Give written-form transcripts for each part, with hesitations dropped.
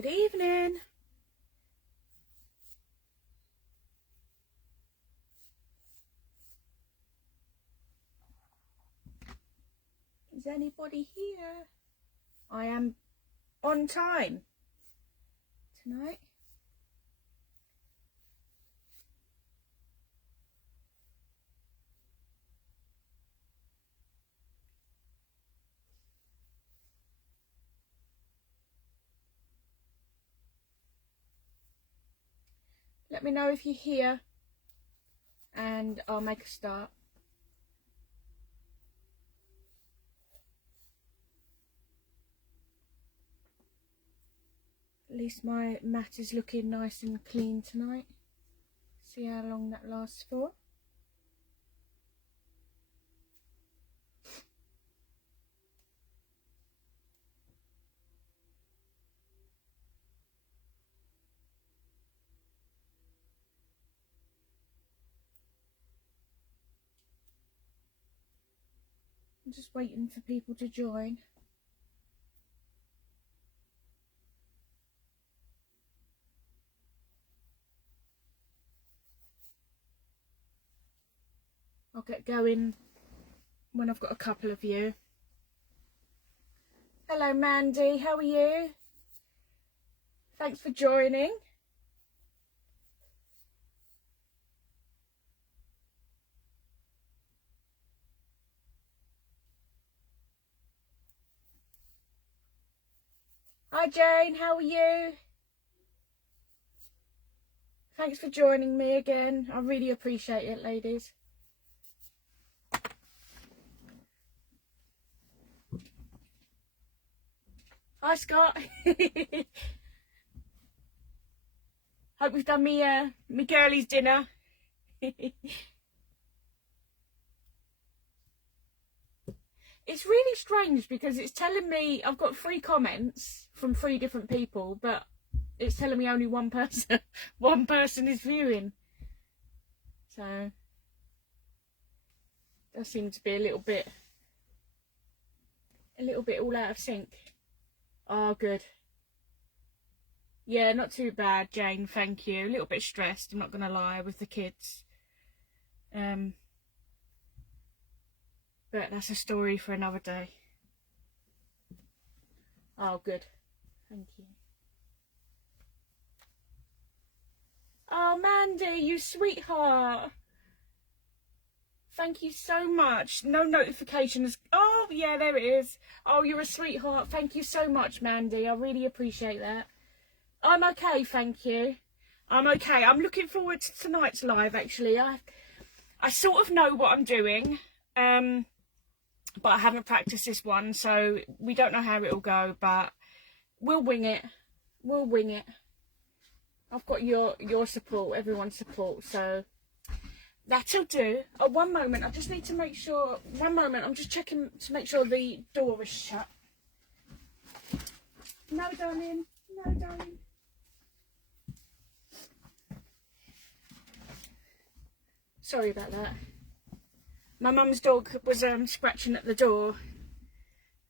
Good evening. Is anybody here? I am on time tonight. Let me know if you're here and I'll make a start. At least my mat is looking nice and clean tonight. See how long that lasts for. I'm just waiting for people to join. I'll get going when I've got a couple of you. Hello Mandy, how are you? Thanks for joining. Hi Jane, how are you? Thanks for joining me again. I really appreciate it, ladies. Hi Scott. Hope we've done me girlies dinner. It's really strange because it's telling me I've got 3 comments from 3 different people, but it's telling me only one person is viewing. So that seems to be a little bit all out of sync. Oh, good. Yeah, not too bad, Jane. Thank you. A little bit stressed, I'm not gonna lie, with the kids. But that's a story for another day. Oh, good. Thank you. Oh, Mandy, you sweetheart. Thank you so much. No notifications. Oh, yeah, there it is. Oh, you're a sweetheart. Thank you so much, Mandy. I really appreciate that. I'm okay, thank you. I'm okay. I'm looking forward to tonight's live, actually. I sort of know what I'm doing. But I haven't practiced this one, so we don't know how it'll go, but we'll wing it. We'll wing it. I've got your support, everyone's support, so that'll do. Oh, one moment, I just need to make sure, I'm just checking to make sure the door is shut. No, darling, no, darling. Sorry about that. My mum's dog was scratching at the door.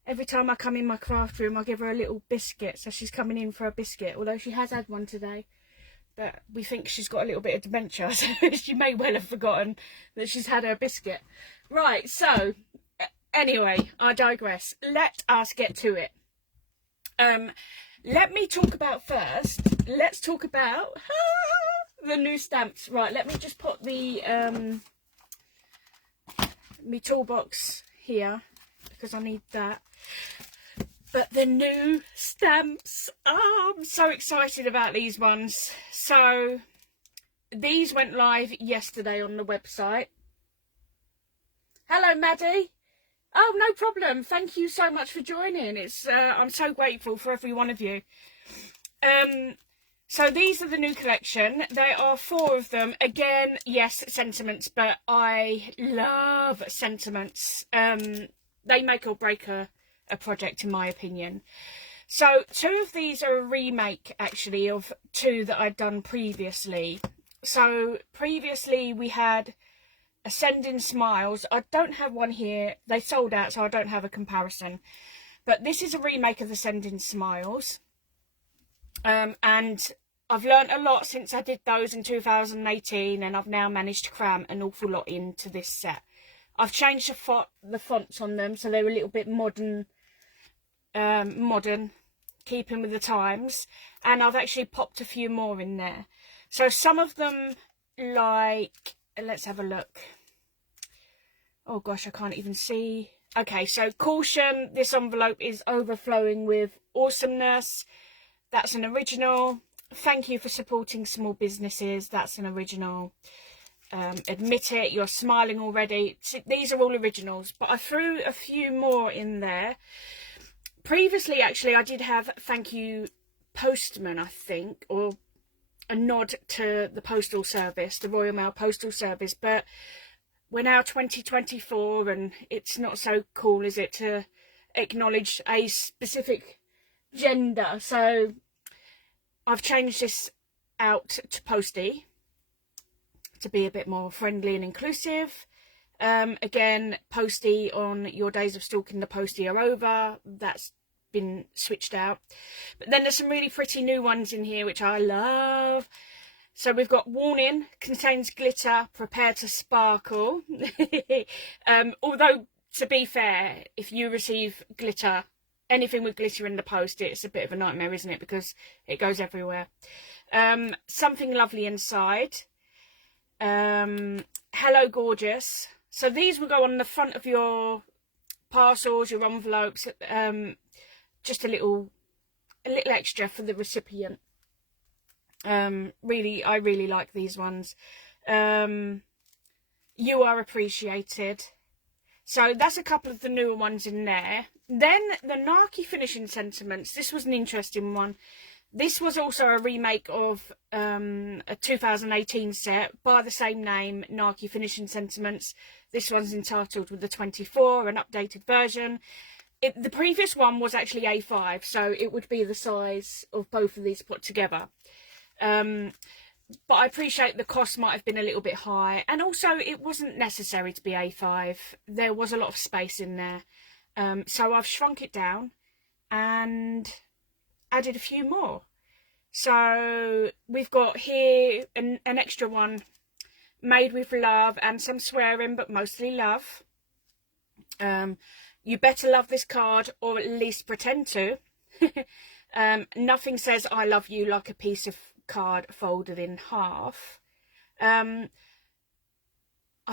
Every time I come in my craft room, I give her a little biscuit, so she's coming in for a biscuit, although she has had one today. But we think she's got a little bit of dementia, so she may well have forgotten that she's had her biscuit. Right, so, anyway, I digress. Let us get to it. Let me talk about first, let's talk about the new stamps. Right, let me just put the my toolbox here because I need that. But the new stamps, oh, I'm so excited about these ones. So these went live yesterday on the website. Hello Maddie. Oh, no problem. Thank you so much for joining. It's I'm so grateful for every one of you. So these are the new collection. There are 4 of them. Again, yes, sentiments, but I love sentiments. They make or break a project, in my opinion. So 2 of these are a remake, actually, of 2 that I'd done previously. So previously we had Ascending Smiles. I don't have one here. They sold out, so I don't have a comparison. But this is a remake of Ascending Smiles. And I've learnt a lot since I did those in 2018, and I've now managed to cram an awful lot into this set. I've changed the fonts on them so they're a little bit modern, keeping with the times, and I've actually popped a few more in there. So some of them, like, let's have a look. Oh gosh, I can't even see. Okay, so caution, this envelope is overflowing with awesomeness. That's an original. Thank you for supporting small businesses. That's an original. Admit it, you're smiling already. These are all originals, but I threw a few more in there. Previously, actually, I did have thank you postman, I think, or a nod to the postal service, the Royal Mail Postal Service, but we're now 2024 and it's not so cool, is it, to acknowledge a specific gender. So I've changed this out to postie to be a bit more friendly and inclusive. Again, postie on your days of stalking the postie are over. That's been switched out. But then there's some really pretty new ones in here which I love. So we've got warning, contains glitter, prepare to sparkle. Although, to be fair, if you receive glitter, anything with glitter in the post, it's a bit of a nightmare, isn't it? Because it goes everywhere. Something lovely inside. Hello, gorgeous. So these will go on the front of your parcels, your envelopes. Just a little extra for the recipient. I really like these ones. You are appreciated. So that's a couple of the newer ones in there. Then the Narky Finishing Sentiments. This was an interesting one. This was also a remake of a 2018 set by the same name, Narky Finishing Sentiments. This one's entitled With the 24, an updated version. The previous one was actually A5, so it would be the size of both of these put together. But I appreciate the cost might have been a little bit high, and also it wasn't necessary to be A5. There was a lot of space in there, so I've shrunk it down and added a few more. So we've got here an extra one, made with love and some swearing, but mostly love. You better love this card, or at least pretend to. Nothing says I love you like a piece of card folded in half. I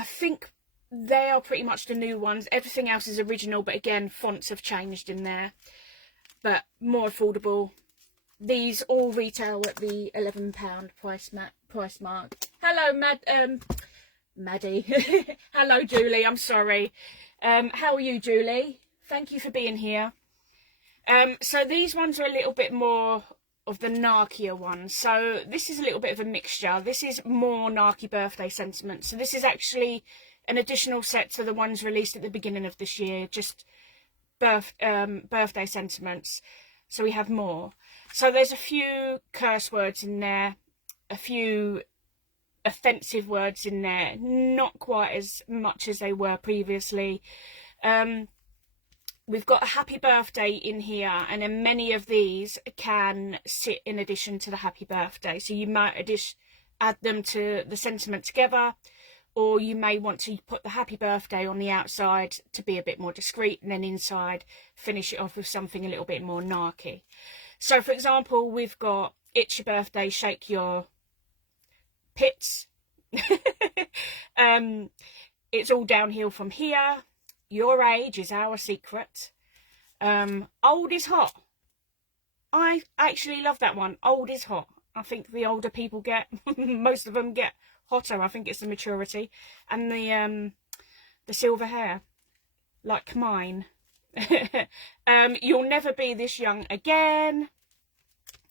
think they are pretty much the new ones. Everything else is original, but again, fonts have changed in there, but more affordable. These all retail at the £11 price mark. Hello, Maddie. Hello, Julie. I'm sorry. How are you, Julie? Thank you for being here. So these ones are a little bit more of the narkier ones. So this is a little bit of a mixture. This is More Narky Birthday Sentiments. So this is actually an additional set to the ones released at the beginning of this year, just birthday sentiments. So we have more. So there's a few curse words in there, a few offensive words in there, not quite as much as they were previously. We've got a happy birthday in here, and then many of these can sit in addition to the happy birthday. So you might add them to the sentiment together, or you may want to put the happy birthday on the outside to be a bit more discreet, and then inside finish it off with something a little bit more narky. So for example, we've got it's your birthday, shake your pits. It's all downhill from here. Your age is our secret. Old is hot. I actually love that one. Old is hot. I think the older people get, most of them get hotter. I think it's the maturity and the silver hair, like mine. You'll never be this young again.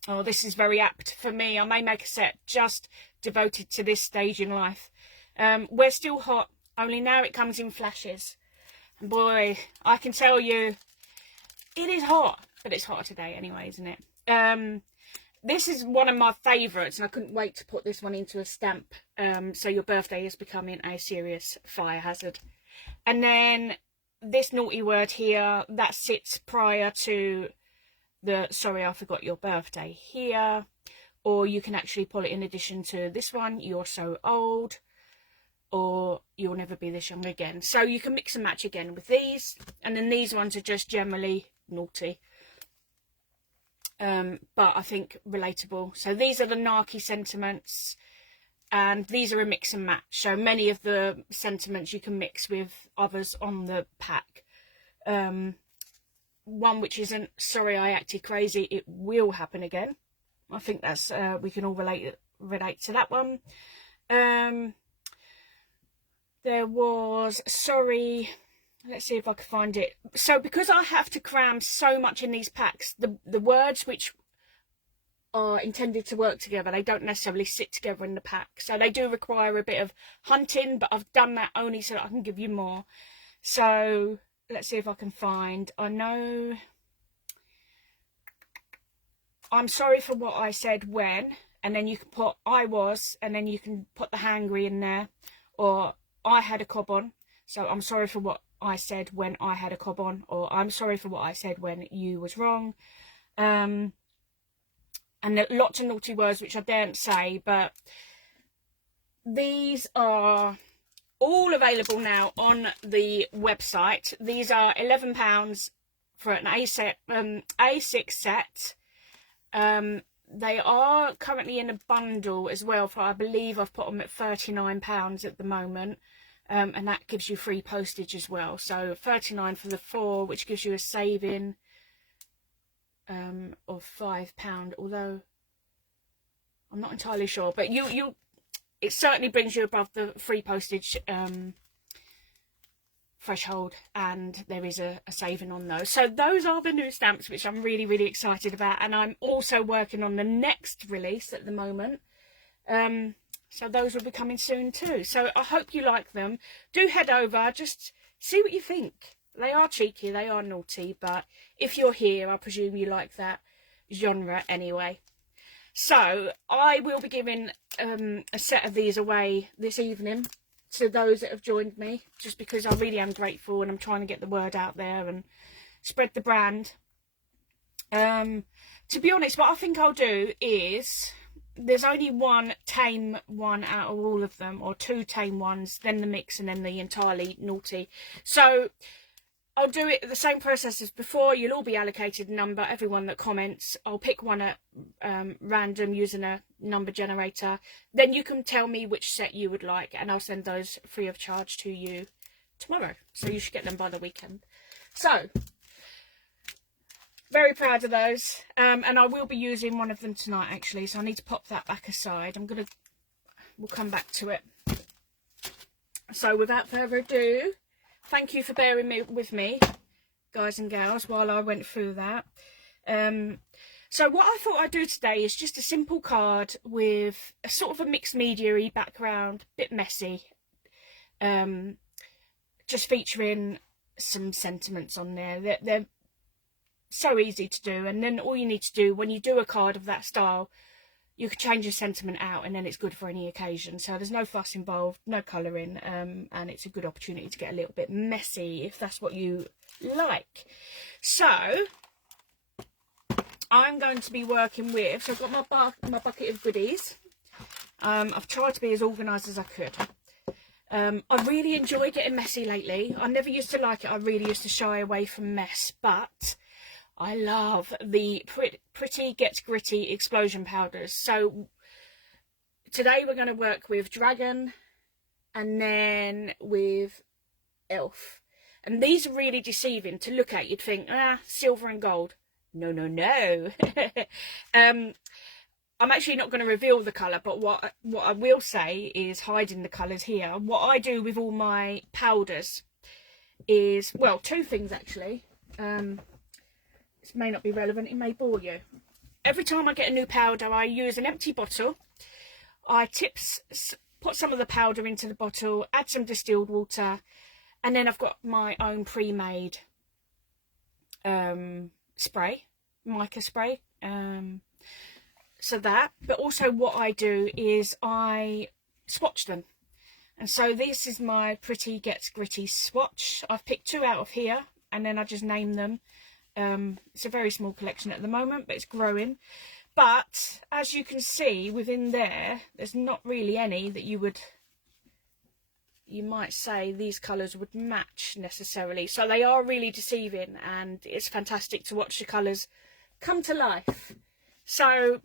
Oh, this is very apt for me. I may make a set just devoted to this stage in life. We're still hot, only now it comes in flashes. And boy, I can tell you, it is hot, but it's hotter today anyway, isn't it? This is one of my favourites, and I couldn't wait to put this one into a stamp. So your birthday is becoming a serious fire hazard. And then this naughty word here, that sits prior to the sorry I forgot your birthday here, or you can actually pull it in addition to this one, you're so old, or you'll never be this young again. So you can mix and match again with these, and then these ones are just generally naughty, but I think relatable. So these are the Narky sentiments, and these are a mix and match. So many of the sentiments you can mix with others on the pack. One which isn't sorry I acted crazy, it will happen again. I think that's we can all relate to that one. There was sorry, let's see if I can find it. So because I have to cram so much in these packs, the words which are intended to work together, they don't necessarily sit together in the pack, so they do require a bit of hunting, but I've done that only so that I can give you more. So let's see if I can find, I know, I'm sorry for what I said when, and then you can put I was, and then you can put the hangry in there, or I had a cob on, so I'm sorry for what I said when I had a cob on, or I'm sorry for what I said when you was wrong. And there are lots of naughty words which I daren't say, but these are all available now on the website. These are £11 for an A6 set. They are currently in a bundle as well, for I believe I've put them at £39 at the moment, and that gives you free postage as well. So £39 for the 4, which gives you a saving of £5, although I'm not entirely sure, but it certainly brings you above the free postage threshold, and there is a saving on those. So those are the new stamps which I'm really excited about, and I'm also working on the next release at the moment, so those will be coming soon too. So I hope you like them. Do head over, just see what you think. They are cheeky, they are naughty, but if you're here, I presume you like that genre anyway. So I will be giving a set of these away this evening to those that have joined me, just because I really am grateful, and I'm trying to get the word out there and spread the brand. To be honest, what I think I'll do is, there's only one tame one out of all of them, or 2 tame ones, then the mix, and then the entirely naughty. So I'll do it the same process as before. You'll all be allocated a number, everyone that comments. I'll pick one at random using a number generator. Then you can tell me which set you would like, and I'll send those free of charge to you tomorrow. So you should get them by the weekend. So, very proud of those. And I will be using one of them tonight, actually. So I need to pop that back aside. We'll come back to it. So without further ado, thank you for bearing with me, guys and gals, while I went through that. So what I thought I'd do today is just a simple card with a sort of a mixed media-y background, bit messy, just featuring some sentiments on there. They're so easy to do, and then all you need to do when you do a card of that style, you can change your sentiment out, and then it's good for any occasion. So there's no fuss involved, no colouring, and it's a good opportunity to get a little bit messy if that's what you like. So I'm going to be working with, so I've got my bucket of goodies. I've tried to be as organised as I could. I really enjoy getting messy lately. I never used to like it. I really used to shy away from mess, but I love the Pretty Gets Gritty explosion powders. So today we're going to work with Dragon and then with Elf. And these are really deceiving to look at. You'd think, silver and gold. No. I'm actually not going to reveal the colour, but what I will say is, hiding the colours here, what I do with all my powders is, well, 2 things actually. This may not be relevant, it may bore you. Every time I get a new powder, I use an empty bottle. I put some of the powder into the bottle, add some distilled water, and then I've got my own pre-made spray, mica spray. So that, but also what I do is I swatch them. And so this is my Pretty Gets Gritty swatch. I've picked 2 out of here, and then I just name them. It's a very small collection at the moment, but it's growing. But as you can see within there, there's not really any that you might say these colours would match necessarily. So they are really deceiving, and it's fantastic to watch the colours come to life. So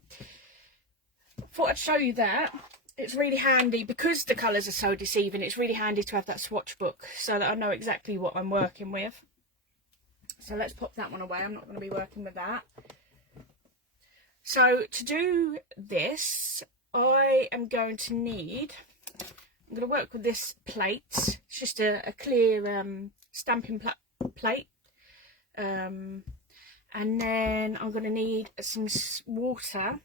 thought I'd show you that. It's really handy because the colours are so deceiving. It's really handy to have that swatch book so that I know exactly what I'm working with. So let's pop that one away. I'm not going to be working with that. So to do this, I am going to need, I'm going to work with this plate. It's just a clear stamping plate. And then I'm going to need some water.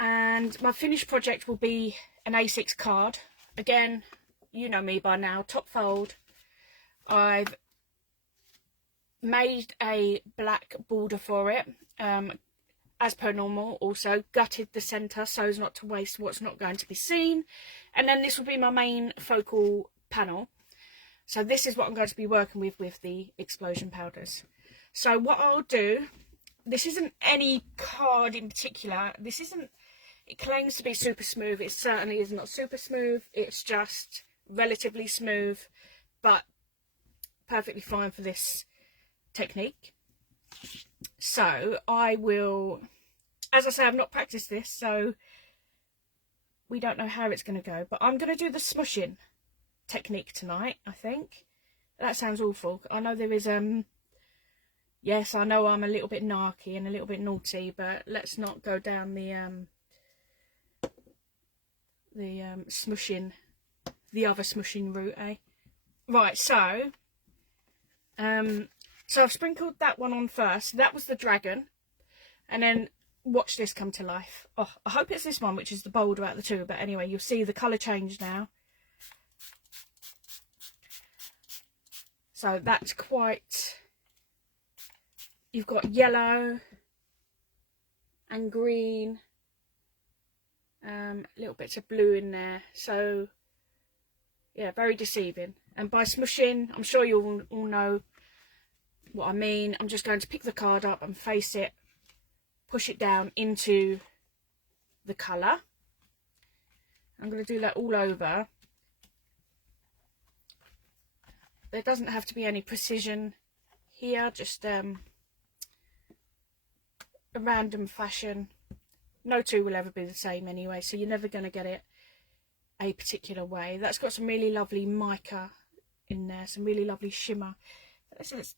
And my finished project will be an A6 card. Again, you know me by now, top fold. I've made a black border for it, as per normal. Also gutted the centre so as not to waste what's not going to be seen. And then this will be my main focal panel. So this is what I'm going to be working with the explosion powders. So what I'll do, this isn't any card in particular. This isn't, it claims to be super smooth. It certainly is not super smooth. It's just relatively smooth, but perfectly fine for this technique. So I will, as I say, I've not practiced this, so we don't know how it's going to go, but I'm going to do the smushing technique tonight, I think. That sounds awful. I know there is, yes, I know I'm a little bit narky and a little bit naughty, but let's not go down the smushing, the other smushing route, eh? Right, so I've sprinkled that one on first. That was the dragon. And then watch this come to life. Oh, I hope it's this one, which is the bolder out of the two. But anyway, you'll see the colour change now. So that's quite... You've got yellow and green. Little bits of blue in there. So, yeah, very deceiving. And by smushing, I'm sure you all know what I mean. I'm just going to pick the card up and face it, push it down into the colour. I'm going to do that all over. There doesn't have to be any precision here, just a random fashion. No two will ever be the same anyway, so you're never going to get it a particular way. That's got some really lovely mica in there, some really lovely shimmer. There's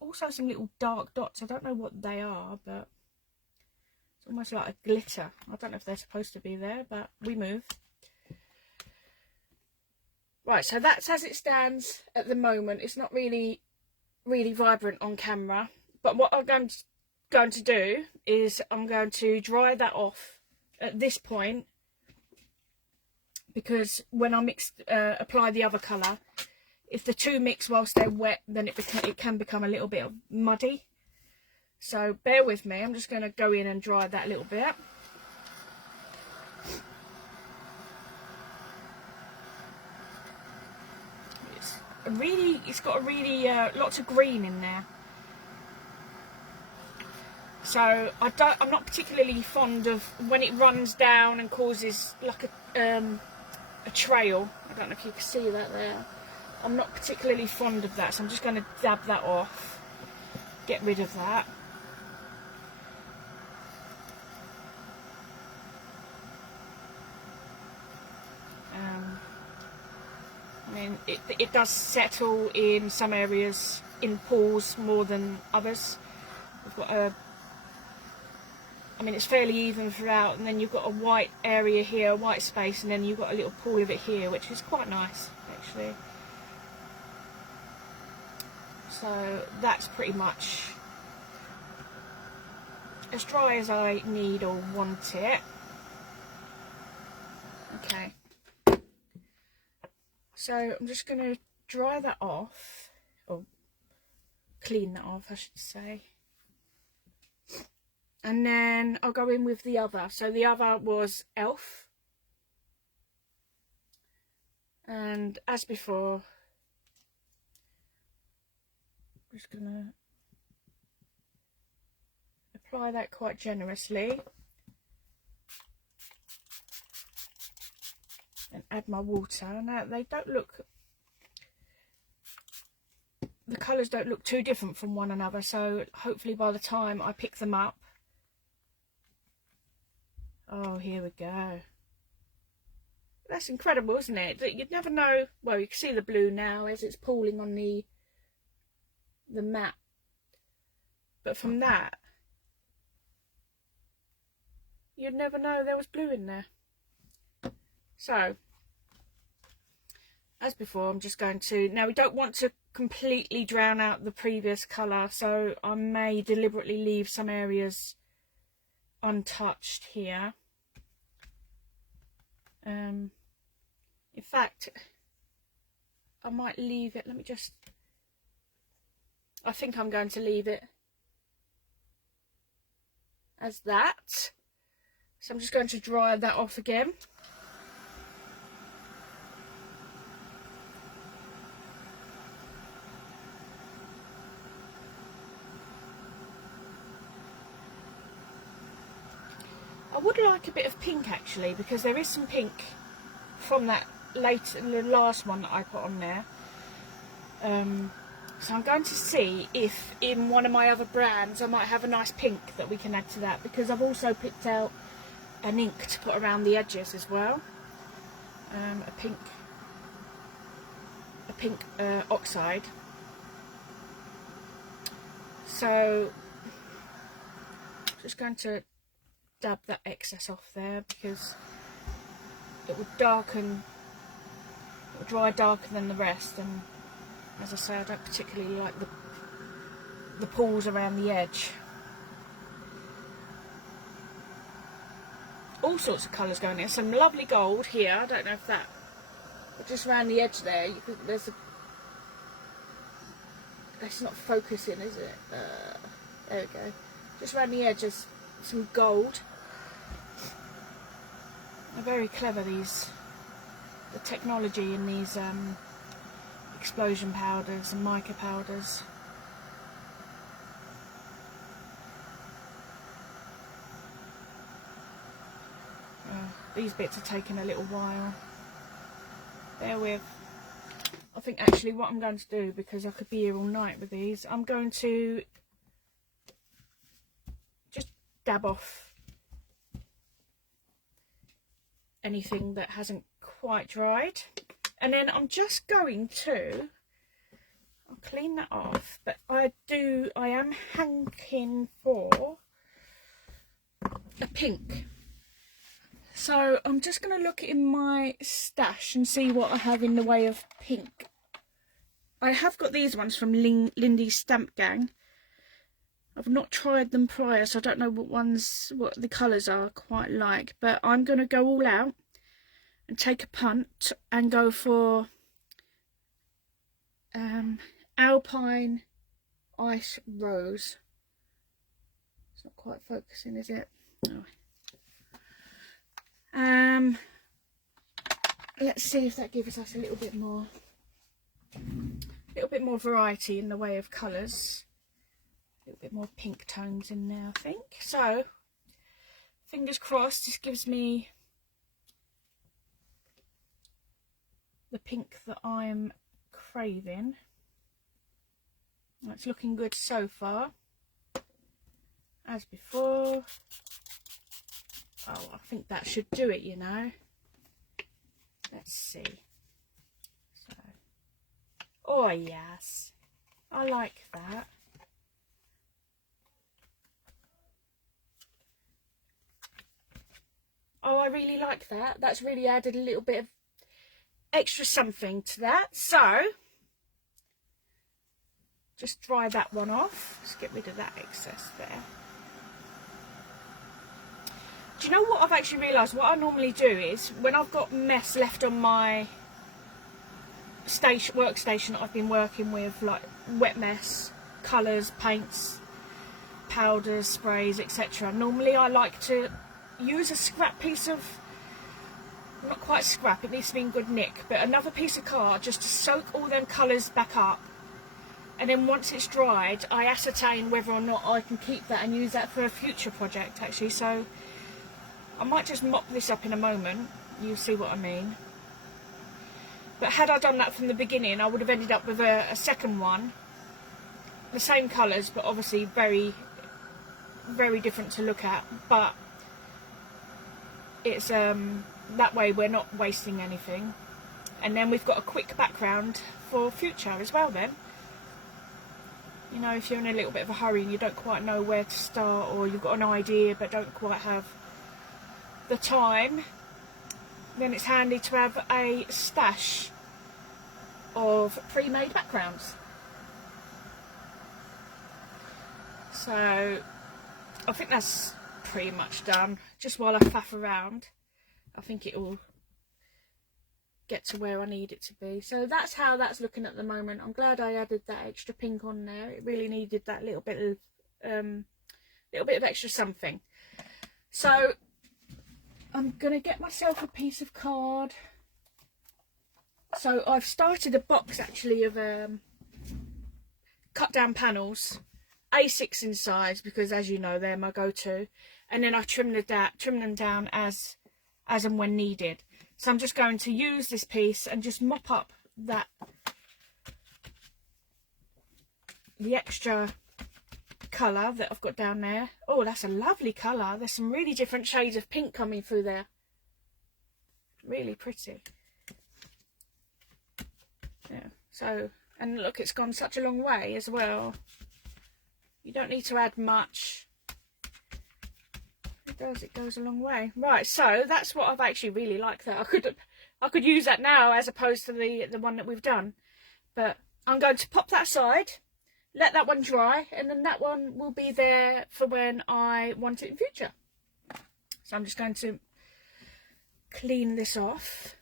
also some little dark dots. I don't know what they are, but it's almost like a glitter. I don't know if they're supposed to be there, but we move. Right, so that's as it stands at the moment. It's not really vibrant on camera, but what I'm going to do is I'm going to dry that off at this point, because when I apply the other colour, if the two mix whilst they're wet, then it can become a little bit muddy. So bear with me. I'm just going to go in and dry that a little bit. It's got a really lots of green in there. So I'm not particularly fond of when it runs down and causes like a trail. I don't know if you can see that there. I'm not particularly fond of that, so I'm just going to dab that off, get rid of that. I mean, it does settle in some areas in pools more than others. We've got I mean, it's fairly even throughout, and then you've got a white area here, a white space, and then you've got a little pool of it here, which is quite nice, actually. So that's pretty much as dry as I need or want it. Okay. So I'm just going to dry that off, or clean that off, I should say. And then I'll go in with the other. So the other was Elf. And as before, I'm just going to apply that quite generously. And add my water. Now they don't look, the colours don't look too different from one another, so hopefully by the time I pick them up, oh, here we go. That's incredible, isn't it? You'd never know. Well, you can see the blue now as it's pooling on the mat, but from that you'd never know there was blue in there. So as before, I'm just going to, now we don't want to completely drown out the previous colour, so I may deliberately leave some areas untouched here. In fact, I might leave it, let me just, I think I'm going to leave it as that. So I'm just going to dry that off again. I would like a bit of pink actually, because there is some pink from that the last one that I put on there. So I'm going to see if in one of my other brands I might have a nice pink that we can add to that, because I've also picked out an ink to put around the edges as well. A pink oxide. So just going to dab that excess off there, because it would darken, it would dry darker than the rest, and as I say, I don't particularly like the pools around the edge. All sorts of colours going in. Some lovely gold here. I don't know if that, but just around the edge there, there's a, it's not focusing, is it? There we go. Just around the edge is some gold. They're very clever, these, the technology in these explosion powders and mica powders. These bits are taking a little while. Bear with. I think actually what I'm going to do, because I could be here all night with these, I'm going to just dab off anything that hasn't quite dried, and then I'm just going to, I'll clean that off, but I am hankering for a pink. So I'm just going to look in my stash and see what I have in the way of pink. I have got these ones from Lindys Gang. I've not tried them prior, so I don't know what the colours are quite like, but I'm going to go all out and take a punt and go for Alpine Ice Rose. It's not quite focusing, is it? No. Let's see if that gives us a little bit more variety in the way of colours. A little bit more pink tones in there, I think. So, fingers crossed, this gives me the pink that I'm craving. It's looking good so far. As before. Oh, I think that should do it, you know. Let's see. So, oh yes, I like that. Oh, I really like that. That's really added a little bit of extra something to that. So, just dry that one off. Let's get rid of that excess there. Do you know what I've actually realised? What I normally do is, when I've got mess left on my workstation that I've been working with, like wet mess, colours, paints, powders, sprays, etc. Normally I like to use a scrap piece of, not quite scrap, it needs to be in good nick, but another piece of card just to soak all them colours back up and then once it's dried, I ascertain whether or not I can keep that and use that for a future project, actually. So I might just mop this up in a moment. You'll see what I mean. But had I done that from the beginning, I would have ended up with a second one, the same colours, but obviously very, very different to look at. But it's that way we're not wasting anything. And then we've got a quick background for future as well then. You know, if you're in a little bit of a hurry and you don't quite know where to start, or you've got an idea but don't quite have the time, then it's handy to have a stash of pre-made backgrounds. So I think that's pretty much done. Just while I faff around, I think it will get to where I need it to be. So that's how that's looking at the moment. I'm glad I added that extra pink on there. It really needed that little bit of extra something. So I'm gonna get myself a piece of card. So I've started a box actually of cut down panels, A6 in size, because as you know they're my go-to, and then I trim them down as and when needed. So I'm just going to use this piece and just mop up the extra colour that I've got down there. Oh, that's a lovely colour. There's some really different shades of pink coming through there. Really pretty. Yeah, so, and look, it's gone such a long way as well. You don't need to add much. It goes a long way. Right, so that's what I've actually really liked. That I could use that now as opposed to the one that we've done. But I'm going to pop that aside, let that one dry, and then that one will be there for when I want it in future. So I'm just going to clean this off,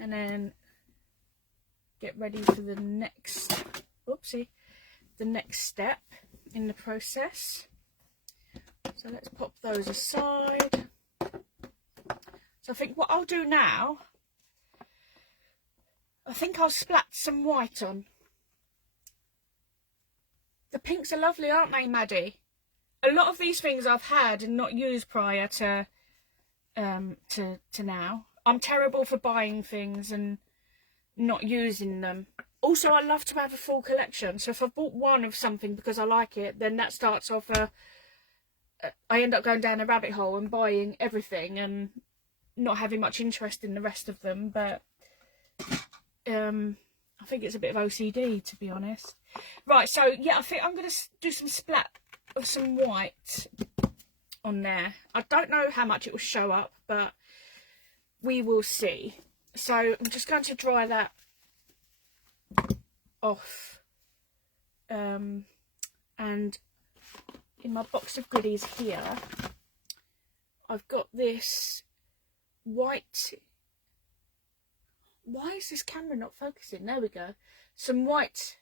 and then get ready for the next, the next step in the process. So let's pop those aside. So I think what I'll do now, I think I'll splat some white on. The pinks are lovely, aren't they, Maddie? A lot of these things I've had and not used prior to now. I'm terrible for buying things and not using them. Also, I love to have a full collection. So if I've bought one of something because I like it, then that starts off I end up going down a rabbit hole and buying everything and not having much interest in the rest of them. But I think it's a bit of OCD, to be honest. Right, so yeah, I think I'm going to do some splat of some white on there. I don't know how much it will show up, but we will see. So I'm just going to dry that off, and in my box of goodies here I've got this white, why is this camera not focusing? There we go. Some white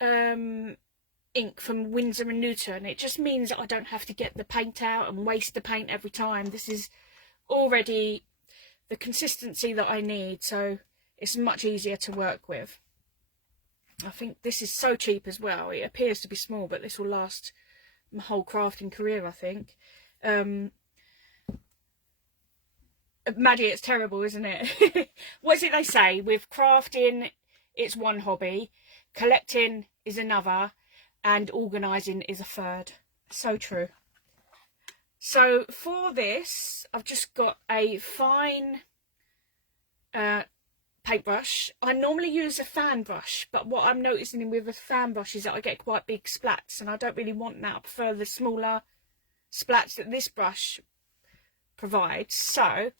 ink from Winsor & Newton. It just means that I don't have to get the paint out and waste the paint every time. This is already the consistency that I need, so it's much easier to work with. I think this is so cheap as well. It appears to be small, but this will last my whole crafting career, I think. Maddie, it's terrible, isn't it? What is it they say? With crafting, it's one hobby, collecting is another, and organising is a third. So true. So for this, I've just got a fine paintbrush. I normally use a fan brush, but what I'm noticing with a fan brush is that I get quite big splats, and I don't really want that. I prefer the smaller splats that this brush provides. So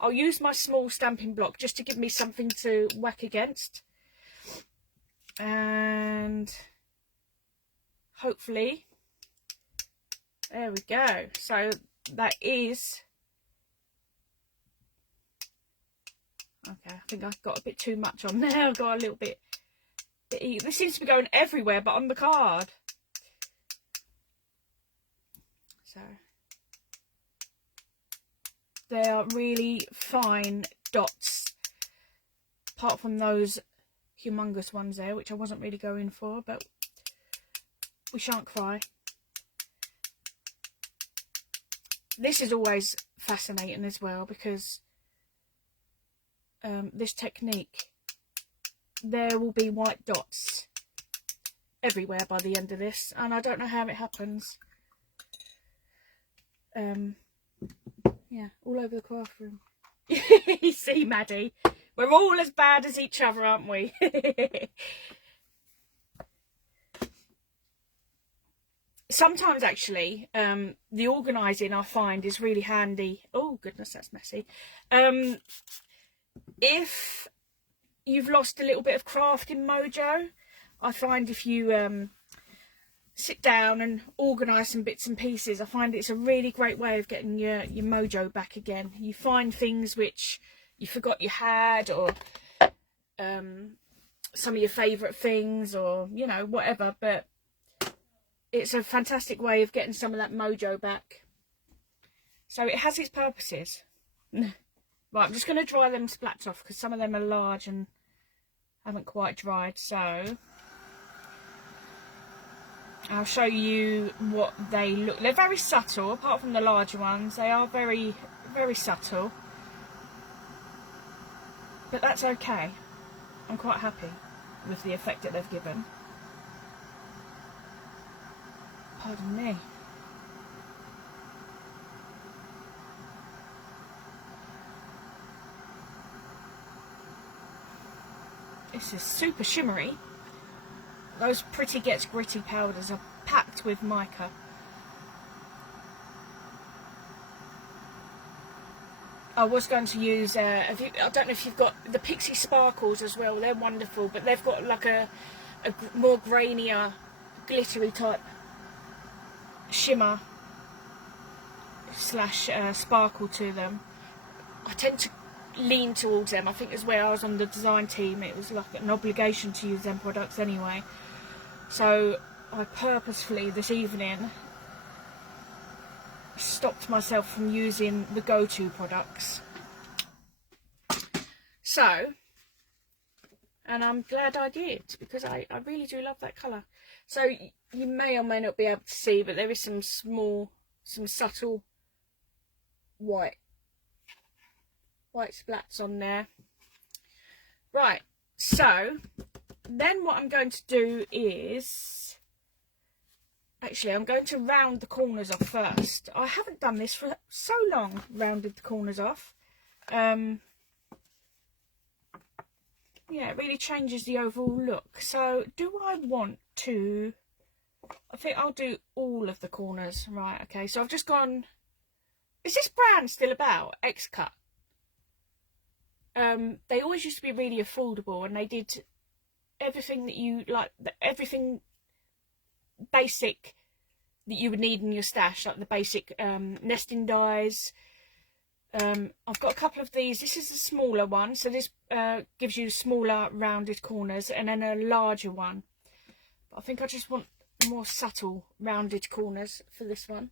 I'll use my small stamping block just to give me something to whack against, and hopefully there we go. So that is okay. I think I've got a bit too much on there. I've got a little bit this seems to be going everywhere but on the card. So they are really fine dots apart from those humongous ones there, which I wasn't really going for, but we shan't cry. This is always fascinating as well, because this technique, there will be white dots everywhere by the end of this, and I don't know how it happens. Yeah, all over the craft room. You see, Maddie, we're all as bad as each other, aren't we? Sometimes actually the organising I find is really handy. Oh goodness, that's messy. If you've lost a little bit of crafting mojo, I find if you sit down and organise some bits and pieces, I find it's a really great way of getting your mojo back again. You find things which you forgot you had, or some of your favourite things, or you know, whatever, but it's a fantastic way of getting some of that mojo back. So it has its purposes. Right, I'm just going to dry them splats off, because some of them are large and haven't quite dried. So I'll show you what they look. They're very subtle, apart from the larger ones. They are very, very subtle. But that's okay. I'm quite happy with the effect that they've given. Pardon me. This is super shimmery. Those Pretty Gets Gritty powders are packed with mica. I was going to use, I don't know if you've got the Pixie Sparkles as well. They're wonderful, but they've got like a more grainier, glittery type shimmer slash sparkle to them. I tend to lean towards them. I think as where I was on the design team, it was like an obligation to use them products anyway. So I purposefully this evening stopped myself from using the go-to products. So, and I'm glad I did, because I really do love that colour. So you may or may not be able to see, but there is some subtle white splats on there. Right, so then what I'm going to do is, actually I'm going to round the corners off first. I haven't done this for so long, rounded the corners off. Yeah, it really changes the overall look. So do I want to, I think I'll do all of the corners. Right, okay, so I've just gone, is this brand still about? X-Cut. They always used to be really affordable, and they did everything that you like, everything basic that you would need in your stash, like the basic nesting dies. I've got a couple of these. This is a smaller one, so this gives you smaller rounded corners, and then a larger one. But I think I just want more subtle rounded corners for this one.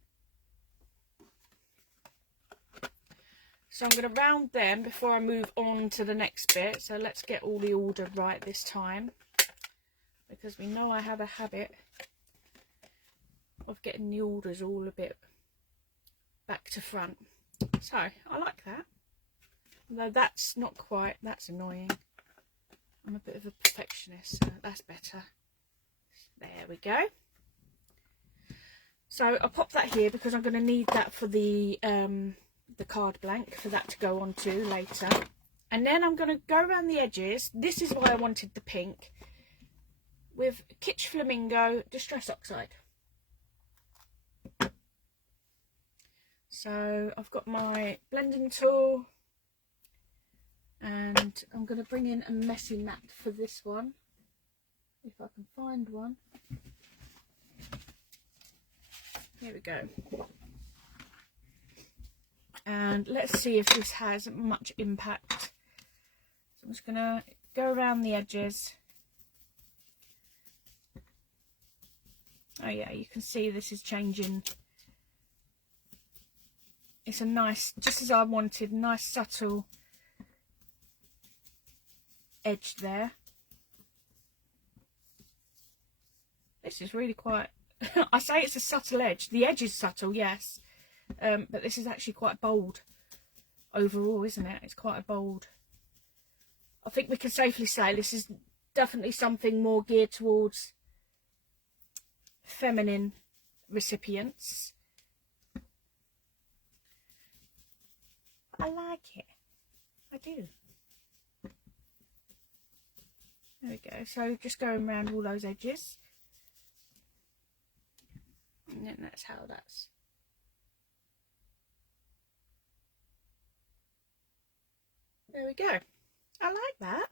So I'm going to round them before I move on to the next bit. So let's get all the order right this time, because we know I have a habit of getting the orders all a bit back to front. So I like that, although that's not quite, that's annoying. I'm a bit of a perfectionist, so that's better. There we go. So I'll pop that here, because I'm going to need that for the card blank, for that to go on to later. And then I'm going to go around the edges. This is why I wanted the pink, with Kitsch Flamingo Distress Oxide. So I've got my blending tool, and I'm going to bring in a messy mat for this one, if I can find one. Here we go. And let's see if this has much impact. So I'm just going to go around the edges. Oh yeah, you can see this is changing. It's a nice, just as I wanted, nice subtle edge there. This is really quite, I say it's a subtle edge. The edge is subtle, yes. But this is actually quite bold overall, isn't it? It's quite a bold. I think we can safely say this is definitely something more geared towards feminine recipients. I like it. I do. There we go. So just going around all those edges. And then that's how that's. There we go. I like that.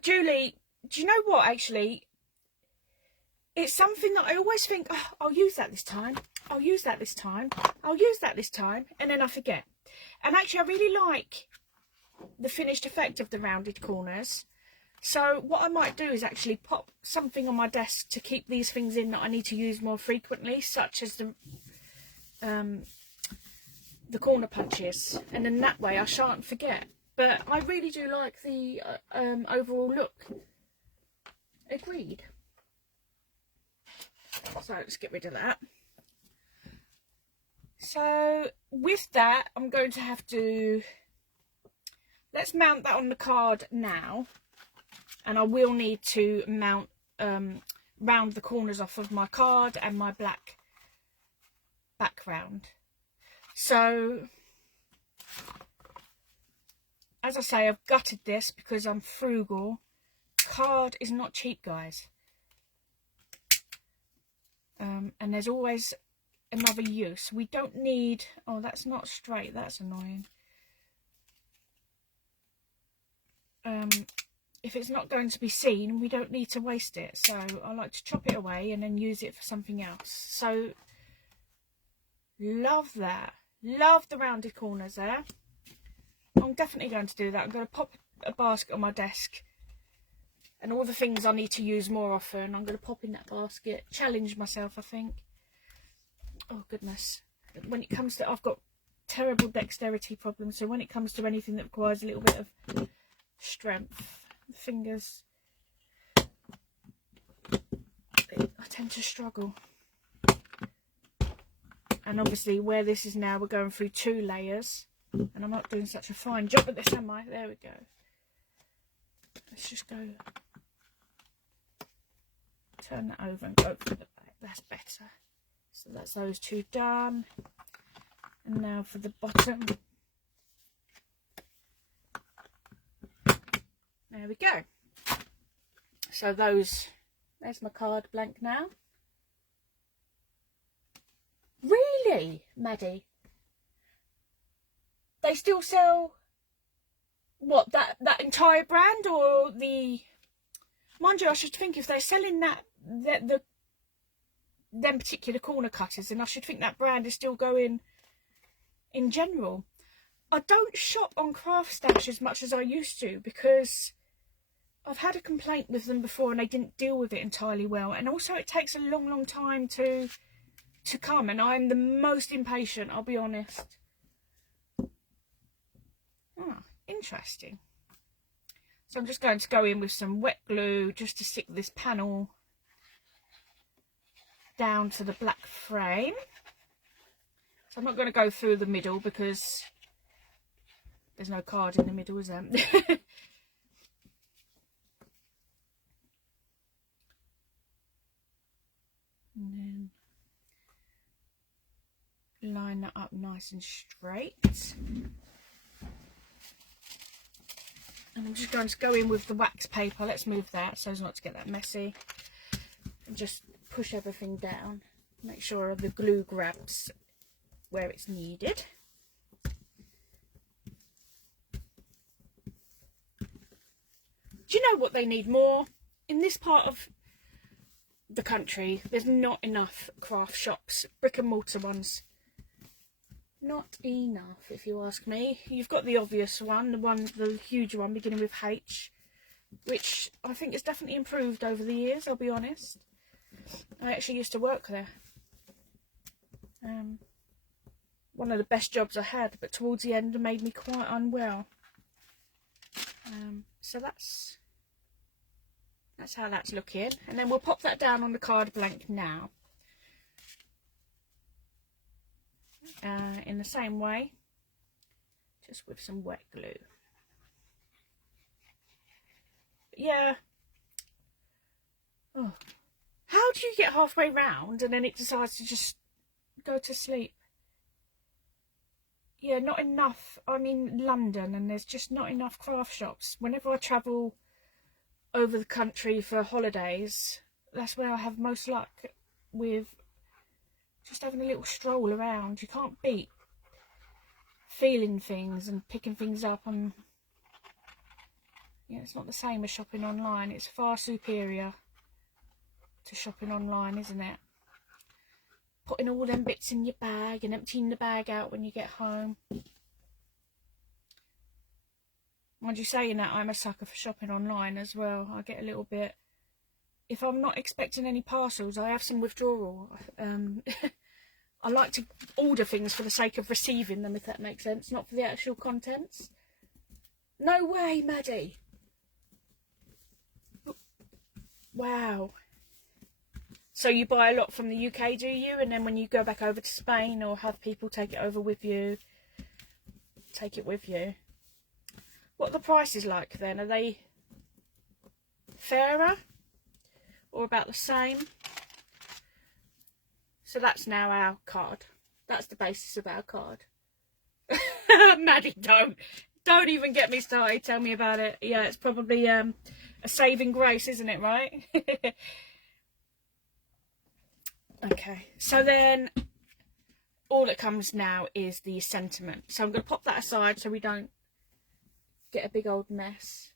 Julie, do you know what, actually? It's something that I always think, oh, I'll use that this time. I'll use that this time. I'll use that this time. And then I forget. And actually, I really like the finished effect of the rounded corners. So what I might do is actually pop something on my desk to keep these things in that I need to use more frequently, such as the corner punches, and then that way I shan't forget. But I really do like the overall look. Agreed. So let's get rid of that. So with that, I'm going to have to, let's mount that on the card now, and I will need to mount round the corners off of my card and my black background. So as I say, I've gutted this because I'm frugal. Card is not cheap, guys. And there's always another use. We don't need, oh, that's not straight, that's annoying. If it's not going to be seen, we don't need to waste it. So I like to chop it away and then use it for something else. So love that. Love the rounded corners there. I'm definitely going to do that. I'm going to pop a basket on my desk, and all the things I need to use more often, I'm going to pop in that basket. Challenge myself, I think. Oh, goodness. When it comes to, I've got terrible dexterity problems, so when it comes to anything that requires a little bit of strength, fingers, I tend to struggle. And obviously where this is now, we're going through 2 layers, and I'm not doing such a fine job at this, am I? There we go. Let's just go, turn that over and go for the back. That's better. So that's those 2 done. And now for the bottom. There we go. So those, there's my card blank now. Really, Maddie? They still sell, what, that entire brand, or the, mind you, I should think if they're selling them particular corner cutters, then I should think that brand is still going in general. I don't shop on Craft Stash as much as I used to, because I've had a complaint with them before and they didn't deal with it entirely well, and also it takes a long time to come, and I'm the most impatient, I'll be honest. Ah, interesting. So I'm just going to go in with some wet glue just to stick this panel down to the black frame. So I'm not going to go through the middle because there's no card in the middle, is there? And then line that up nice and straight. And I'm just going to go in with the wax paper. Let's move that so as not to get that messy. And just push everything down. Make sure the glue grabs where it's needed. Do you know what they need more? In this part of the country, there's not enough craft shops, brick and mortar ones. Not enough, if you ask me. You've got the obvious one, the huge one beginning with H, which I think has definitely improved over the years, I'll be honest. I actually used to work there. one of the best jobs I had, but towards the end it made me quite unwell. So that's how that's looking, and then we'll pop that down on the card blank now, in the same way, just with some wet glue. But yeah, oh, how do you get halfway round and then it decides to just go to sleep? Yeah, not enough. I'm in London and there's just not enough craft shops. Whenever I travel over the country for holidays, that's where I have most luck with just having a little stroll around. You can't beat feeling things and picking things up, and yeah, it's not the same as shopping online. It's far superior to shopping online, isn't it? Putting all them bits in your bag and emptying the bag out when you get home. Mind you saying that, I'm a sucker for shopping online as well. I get a little bit, if I'm not expecting any parcels, I have some withdrawal. I like to order things for the sake of receiving them, if that makes sense, not for the actual contents. No way, Maddie. Wow. So you buy a lot from the UK, do you? And then when you go back over to Spain or have people take it over with you, take it with you. What are the prices like then? Are they fairer or about the same? So that's now our card. That's the basis of our card. Maddie, don't even get me started. Tell me about it. Yeah, it's probably a saving grace, isn't it, right? Okay, so then all that comes now is the sentiment. So I'm going to pop that aside so we don't get a big old mess.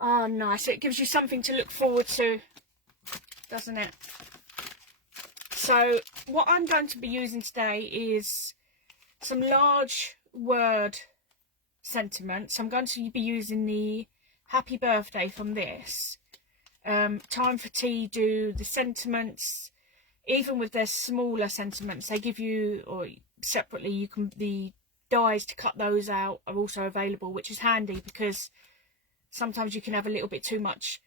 Oh, nice. It gives you something to look forward to, doesn't it? So what I'm going to be using today is some large word sentiments. I'm going to be using the happy birthday from this. Time for Tea do the sentiments, even with their smaller sentiments, they give you, or separately, you can, the dies to cut those out are also available, which is handy because sometimes you can have a little bit too much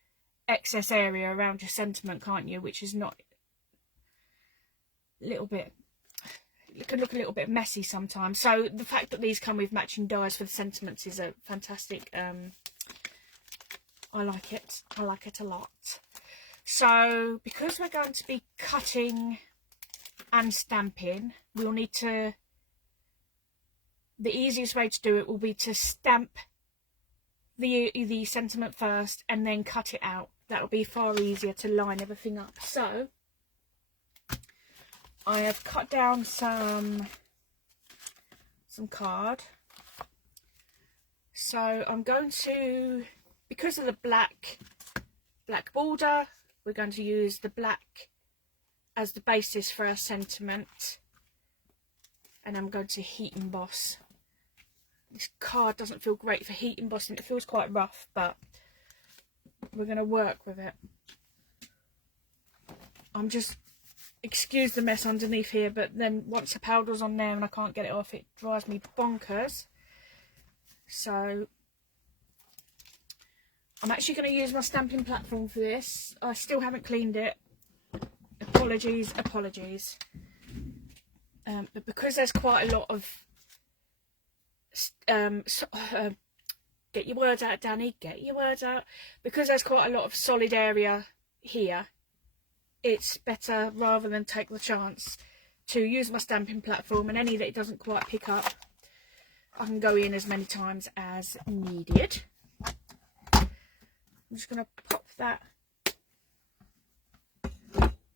excess area around your sentiment, can't you, which is not a little bit, it can look a little bit messy sometimes. So the fact that these come with matching dies for the sentiments is a fantastic, I like it a lot. So because we're going to be cutting and stamping, we'll need to, the easiest way to do it will be to stamp the sentiment first and then cut it out. That will be far easier to line everything up. So I have cut down some card. So I'm going to, because of the black border, we're going to use the black as the basis for our sentiment, and I'm going to heat emboss. This card doesn't feel great for heat embossing, it feels quite rough, but we're going to work with it. I'm just, excuse the mess underneath here, but then once the powder's on there and I can't get it off, it drives me bonkers. So I'm actually going to use my stamping platform for this. I still haven't cleaned it. Apologies. But because there's quite a lot of... get your words out, Danny. Get your words out. Because there's quite a lot of solid area here, it's better, rather than take the chance, to use my stamping platform, and any that it doesn't quite pick up, I can go in as many times as needed. I'm just going to pop that.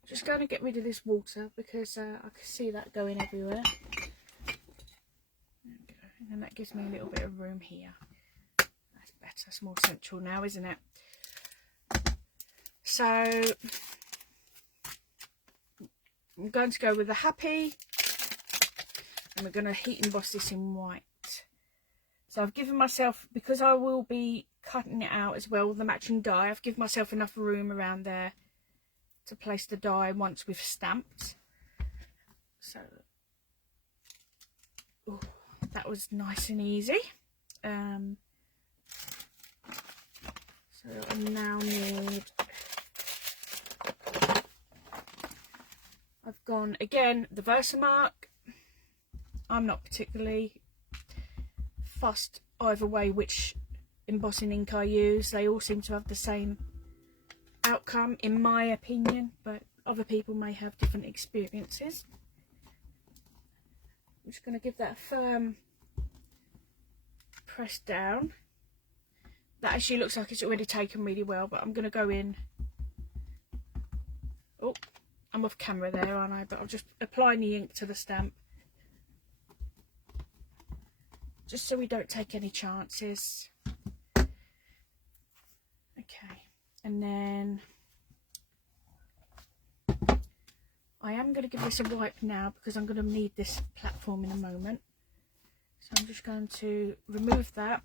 Just going to get rid of this water because I can see that going everywhere. There we go. And then that gives me a little bit of room here. That's better. It's more central now, isn't it? So I'm going to go with the happy, and we're going to heat emboss this in white. So I've given myself, because I will be cutting it out as well with the matching die, I've given myself enough room around there to place the die once we've stamped. So, oh, that was nice and easy. So I now need, I've gone again, the Versamark. I'm not particularly fussed either way which embossing ink I use. They all seem to have the same outcome in my opinion, but other people may have different experiences. I'm just going to give that a firm press down. That actually looks like it's already taken really well, but I'm going to go in. Oh, I'm off camera there, aren't I? But I'll just apply the ink to the stamp, just so we don't take any chances. Okay, and then I am going to give this a wipe now because I'm going to need this platform in a moment. So I'm just going to remove that,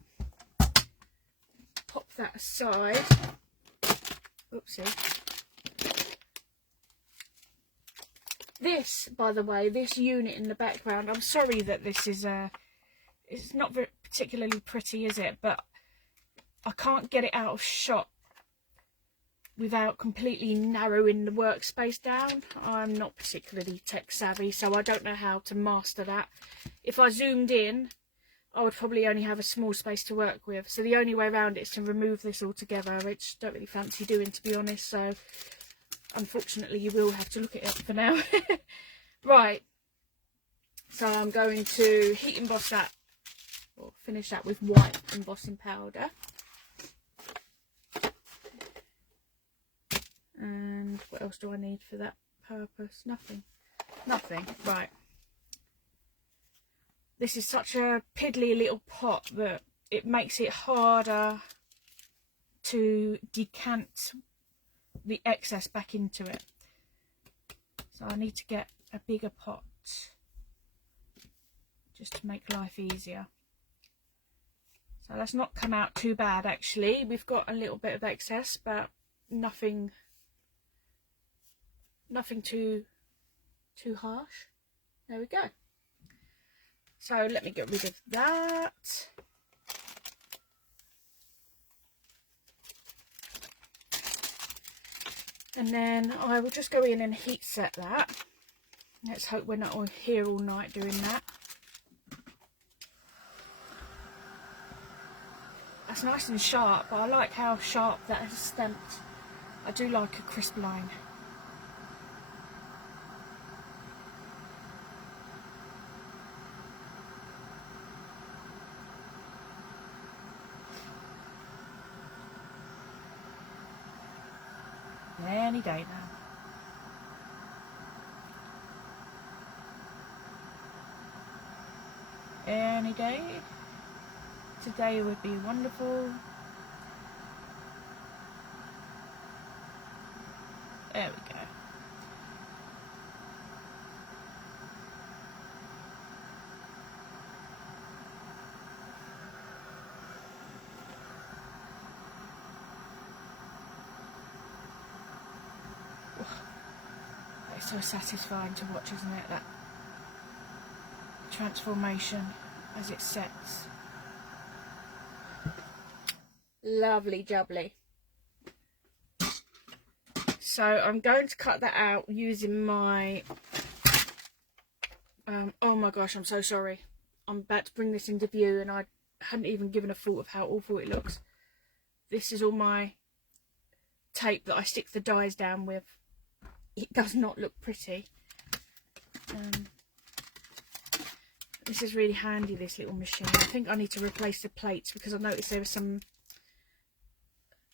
pop that aside. Oopsie. This, by the way, this unit in the background, I'm sorry that this is it's not very particularly pretty, is it? But I can't get it out of shot without completely narrowing the workspace down. I'm not particularly tech savvy, so I don't know how to master that. If I zoomed in, I would probably only have a small space to work with. So the only way around it is to remove this altogether, which I don't really fancy doing, to be honest. So unfortunately you will have to look at it for now. Right, so I'm going to heat emboss that, or finish that with white embossing powder. And what else do I need for that purpose? Nothing. Right. This is such a piddly little pot that it makes it harder to decant the excess back into it. So I need to get a bigger pot just to make life easier. So that's not come out too bad actually. We've got a little bit of excess, but nothing too harsh. There we go. So let me get rid of that. And then I will just go in and heat set that. Let's hope we're not all here all night doing that. That's nice and sharp, but I like how sharp that is stamped. I do like a crisp line. Any day now. Any day. Today would be wonderful. There we go. It's so satisfying to watch, isn't it? That transformation as it sets. Lovely jubbly. So I'm going to cut that out using my oh my gosh, I'm so sorry. I'm about to bring this into view and I hadn't even given a thought of how awful it looks. This is all my tape that I stick the dies down with. It does not look pretty. This is really handy, this little machine. I think I need to replace the plates because I noticed there were some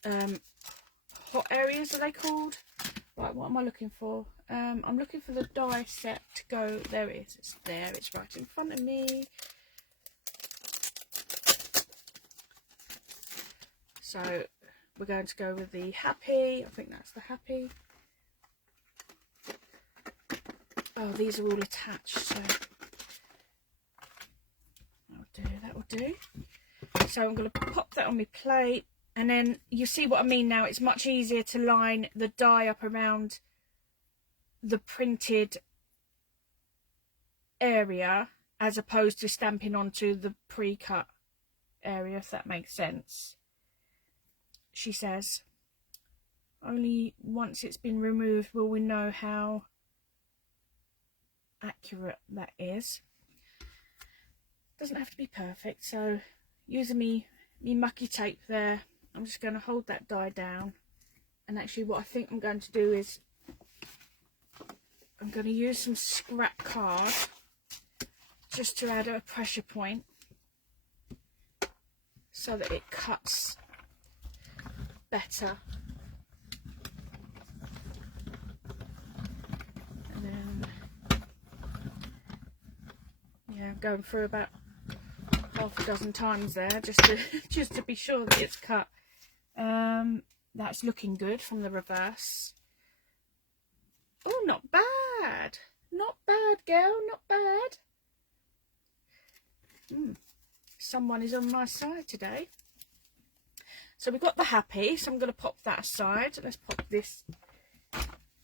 hot areas, are they called? Right, what am I looking for? I'm looking for the die set to go. There it is. It's there. It's right in front of me. So we're going to go with the happy. I think that's the happy. Oh, these are all attached, so that will do. So I'm going to pop that on my plate, and then you see what I mean now. It's much easier to line the die up around the printed area as opposed to stamping onto the pre-cut area, if that makes sense. She says, only once it's been removed will we know how accurate that is. Doesn't have to be perfect, so using me mucky tape there, I'm just going to hold that die down. And actually what I think I'm going to do is I'm going to use some scrap card just to add a pressure point so that it cuts better. And then, yeah, going through about half a dozen times there just to be sure that it's cut. That's looking good from the reverse. Oh, not bad. Not bad, girl. Not bad. Someone is on my side today. So we've got the happy. So I'm going to pop that aside. Let's pop this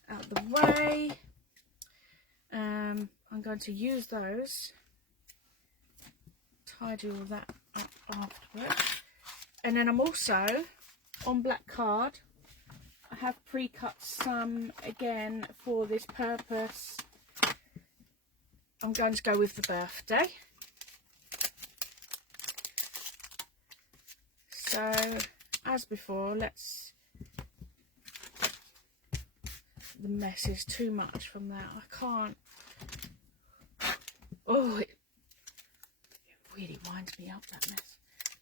out of the way. I'm going to use those. Tidy all that up afterwards. And then I'm also on black card. I have pre-cut some again for this purpose. I'm going to go with the birthday. So as before, let's, the mess is too much from that. I can't, oh, it really winds me up, that mess.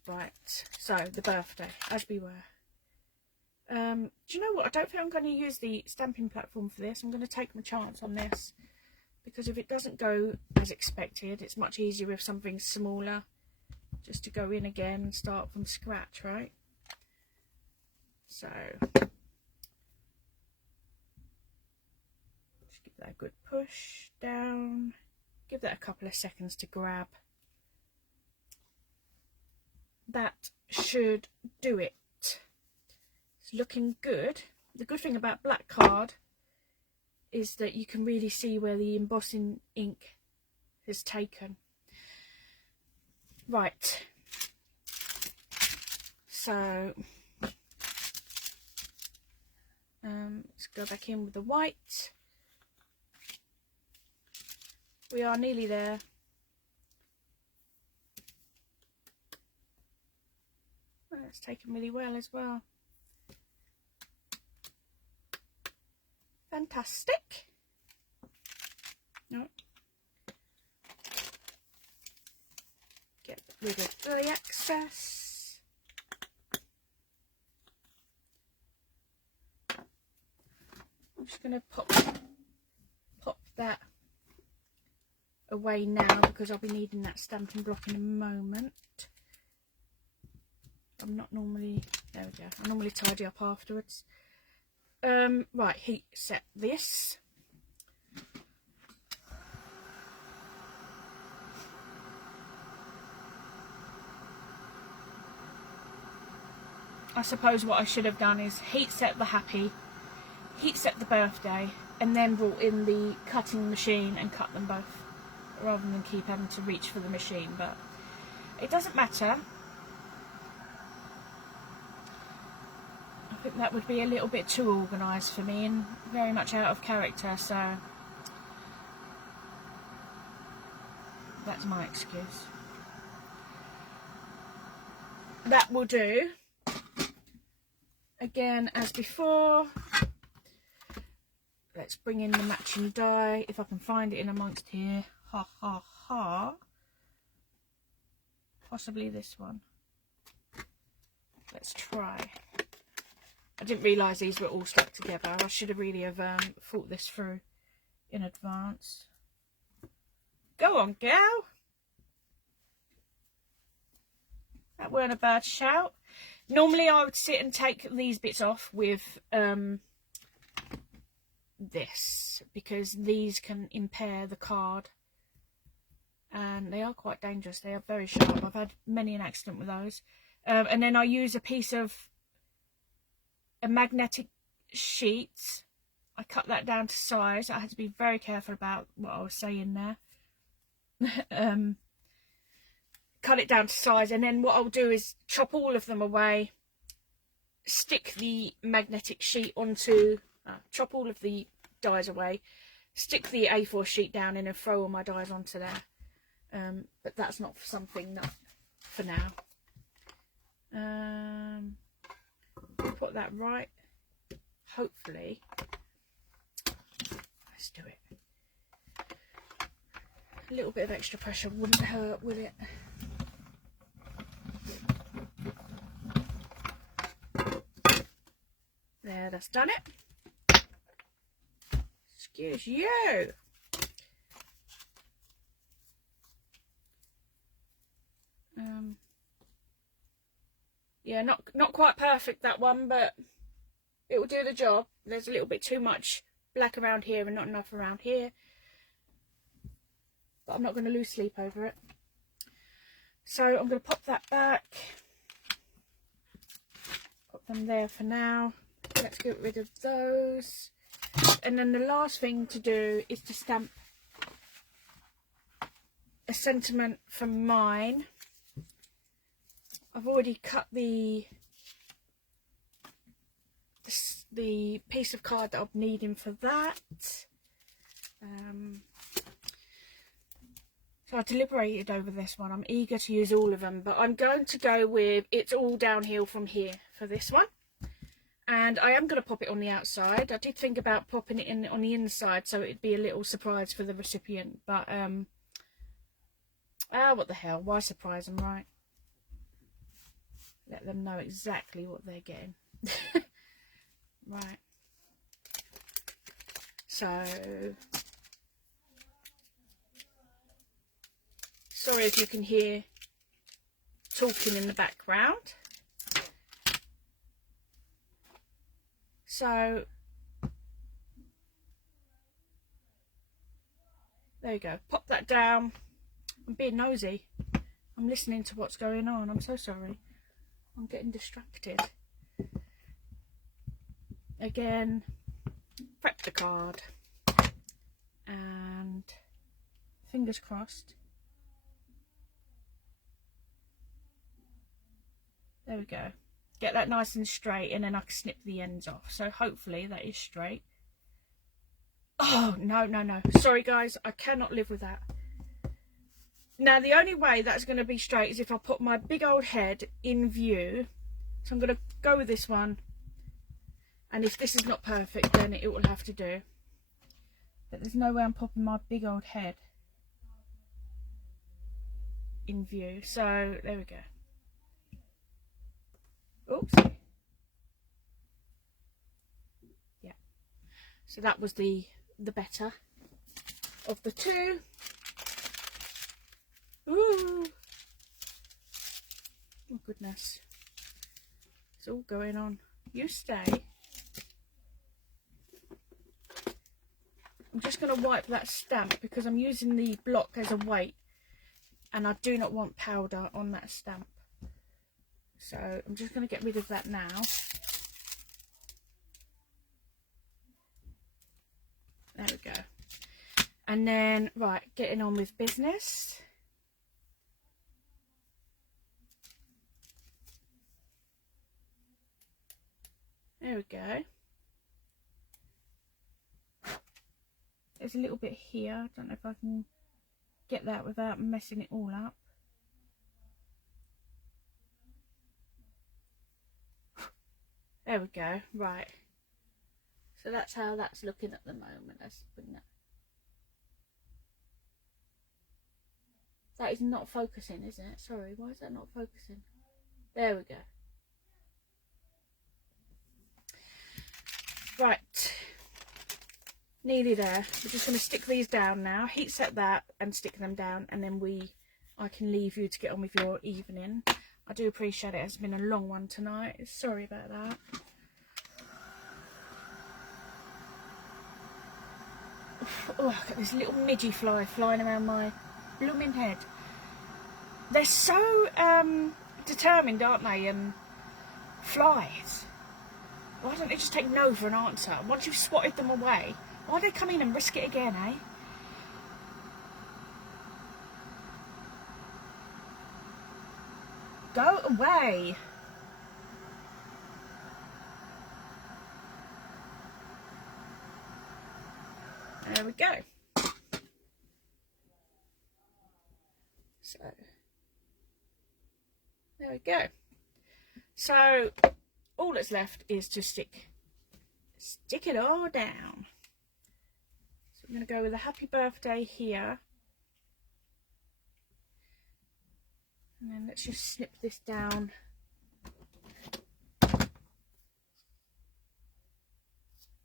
Right, so the birthday, as we were. Do you know what? I don't think I'm going to use the stamping platform for this. I'm going to take my chance on this, because if it doesn't go as expected, it's much easier with something smaller, just to go in again and start from scratch, right? So just give that a good push down, give that a couple of seconds to grab. That should do it. It's looking good. The good thing about black card is that you can really see where the embossing ink has taken. Right, so let's go back in with the white. We are nearly there. Oh, it's taken really well as well. Fantastic. No. Get rid of the excess. I'm just going to pop that away now, because I'll be needing that stamping block in a moment. I'm not normally, there we go, I normally tidy up afterwards. Right, heat set this. I suppose what I should have done is heat set the happy, heat set the birthday, and then brought in the cutting machine and cut them both, rather than keep having to reach for the machine, but it doesn't matter. I think that would be a little bit too organised for me and very much out of character, so that's my excuse. That will do. Again, as before, let's bring in the matching die, if I can find it in amongst here. Ha ha ha. Possibly this one. Let's try. I didn't realise these were all stuck together. I should have really have thought this through in advance. Go on, girl. That weren't a bad shout. Normally I would sit and take these bits off with this, because these can impair the card. And they are quite dangerous. They are very sharp. I've had many an accident with those. And then I use a piece of a magnetic sheet. I cut that down to size. I had to be very careful about what I was saying there. Cut it down to size, and then what I'll do is chop all of them away, stick the magnetic sheet onto, chop all of the dies away, stick the A4 sheet down in and throw all my dies onto there. But that's not for something that for now. Put that right. Hopefully, let's do it. A little bit of extra pressure wouldn't hurt, would it? There, that's done it. Excuse you. Yeah, not quite perfect, that one, but it will do the job. There's a little bit too much black around here and not enough around here, but I'm not going to lose sleep over it. So I'm going to pop that back, put them there for now. Let's get rid of those, and then the last thing to do is to stamp a sentiment from mine. I've already cut the piece of card that I'm needing for that. So I deliberated over this one. I'm eager to use all of them, but I'm going to go with It's All Downhill From Here for this one. And I am going to pop it on the outside. I did think about popping it in on the inside so it'd be a little surprise for the recipient, but what the hell, why surprise them, right? Let them know exactly what they're getting. Right. So, sorry if you can hear talking in the background. So, there you go. Pop that down. I'm being nosy. I'm listening to what's going on. I'm so sorry. I'm getting distracted. Again, prep the card. And fingers crossed. There we go. Get that nice and straight, and then I can snip the ends off. So hopefully that is straight. Oh, no. Sorry, guys. I cannot live with that. Now, the only way that's going to be straight is if I put my big old head in view. So I'm going to go with this one. And if this is not perfect, then it will have to do. But there's no way I'm popping my big old head in view. So, there we go. Oops. Yeah. So that was the better of the two. Ooh. Oh goodness. It's all going on. You stay. I'm just going to wipe that stamp because I'm using the block as a weight and I do not want powder on that stamp. So I'm just going to get rid of that now. There we go. And then, right, getting on with business. There we go. There's a little bit here. I don't know if I can get that without messing it all up. There we go. Right. So that's how that's looking at the moment. Let's bring that. That is not focusing, is it? Sorry, why is that not focusing? There we go. Right. Nearly there. We're just going to stick these down now. Heat set that and stick them down, and then I can leave you to get on with your evening. I do appreciate it. It's been a long one tonight. Sorry about that. Oh, look at this little midgy fly flying around my blooming head. They're so determined, aren't they? Flies. Why don't they just take no for an answer? Once you've swatted them away, why do they come in and risk it again, eh? Go away. There we go. So, there we go. So, all that's left is to stick it all down. So I'm going to go with a happy birthday here. And then let's just snip this down.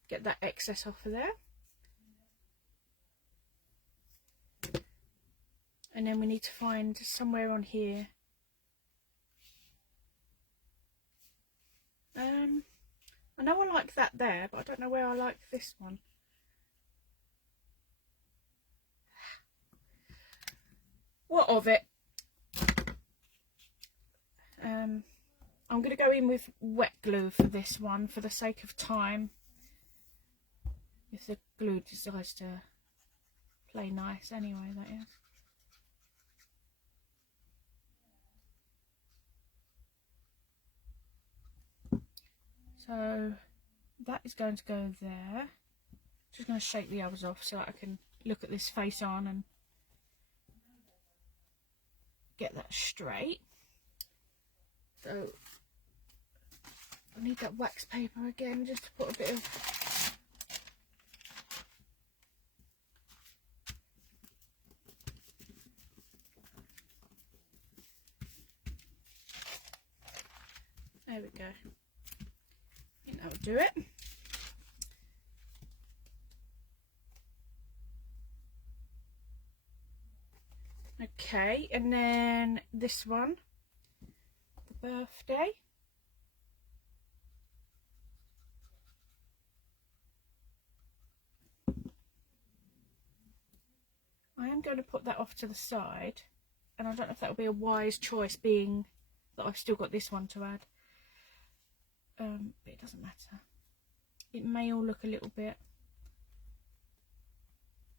Get that excess off of there. And then we need to find somewhere on here. I know I like that there, but I don't know where I like this one. What of it? I'm going to go in with wet glue for this one for the sake of time. If the glue decides to play nice anyway, that is. So that is going to go there. Just going to shake the others off so that I can look at this face on and get that straight. So I need that wax paper again just to put a bit of there we go. I think that will do it. Okay, and then this one, the birthday. I am going to put that off to the side, and I don't know if that will be a wise choice, being that I've still got this one to add. But it doesn't matter. It may all look a little bit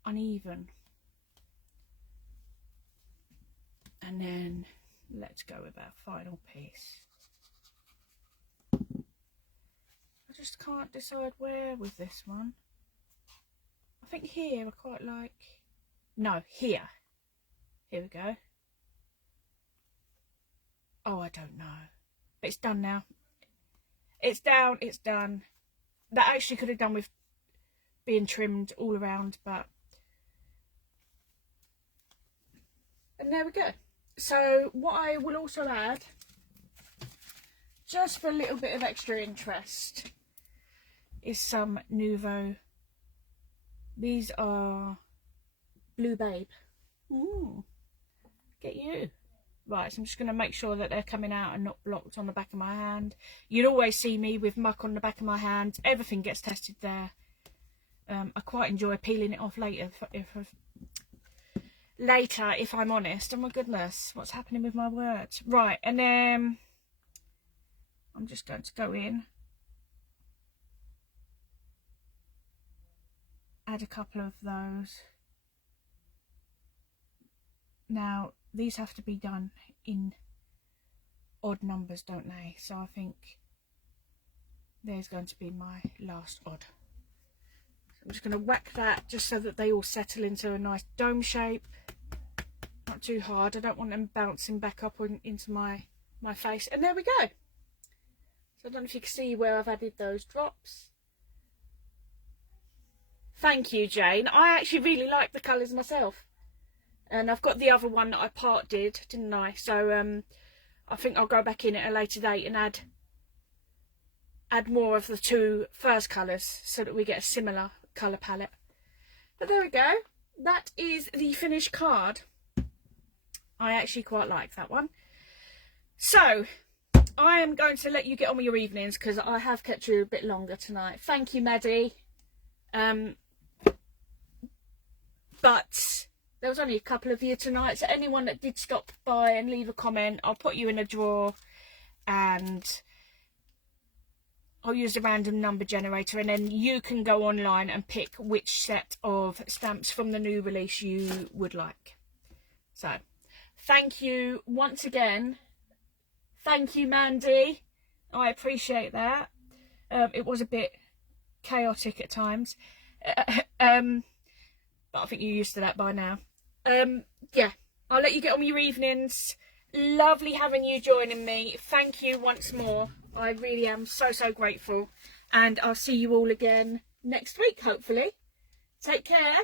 uneven. And then let's go with our final piece. I just can't decide where with this one. I think here I quite like... No, here. Here we go. Oh, I don't know. But it's done now. It's down, it's done. That actually could have done with being trimmed all around, but... And there we go. So what I will also add, just for a little bit of extra interest, is some Nouveau. These are Blue Babe. Ooh, get you. Right, so I'm just going to make sure that they're coming out and not blocked on the back of my hand. You'd always see me with muck on the back of my hand. Everything gets tested there. I quite enjoy peeling it off later if I'm honest. Oh my goodness, what's happening with my words? Right, and then I'm just going to go in, add a couple of those. Now these have to be done in odd numbers, don't they? So I think there's going to be my last odd. So I'm just going to whack that just so that they all settle into a nice dome shape. Not too hard. I don't want them bouncing back up into my face. And there we go. So I don't know if you can see where I've added those drops. Thank you, Jane. I actually really like the colours myself. And I've got the other one that I parted, didn't I? So I think I'll go back in at a later date and add more of the two first colours so that we get a similar colour palette. But there we go. That is the finished card. I actually quite like that one. So I am going to let you get on with your evenings because I have kept you a bit longer tonight. Thank you, Maddie. But there was only a couple of you tonight, so anyone that did stop by and leave a comment, I'll put you in a drawer and I'll use a random number generator, and then you can go online and pick which set of stamps from the new release you would like. So thank you once again Thank you, Mandy. I appreciate that. It was a bit chaotic at times. But I think you're used to that by now. Yeah, I'll let you get on with your evenings. Lovely having you joining me. Thank you once more. I really am so, so grateful. And I'll see you all again next week, hopefully. Take care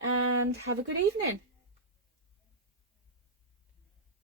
and have a good evening.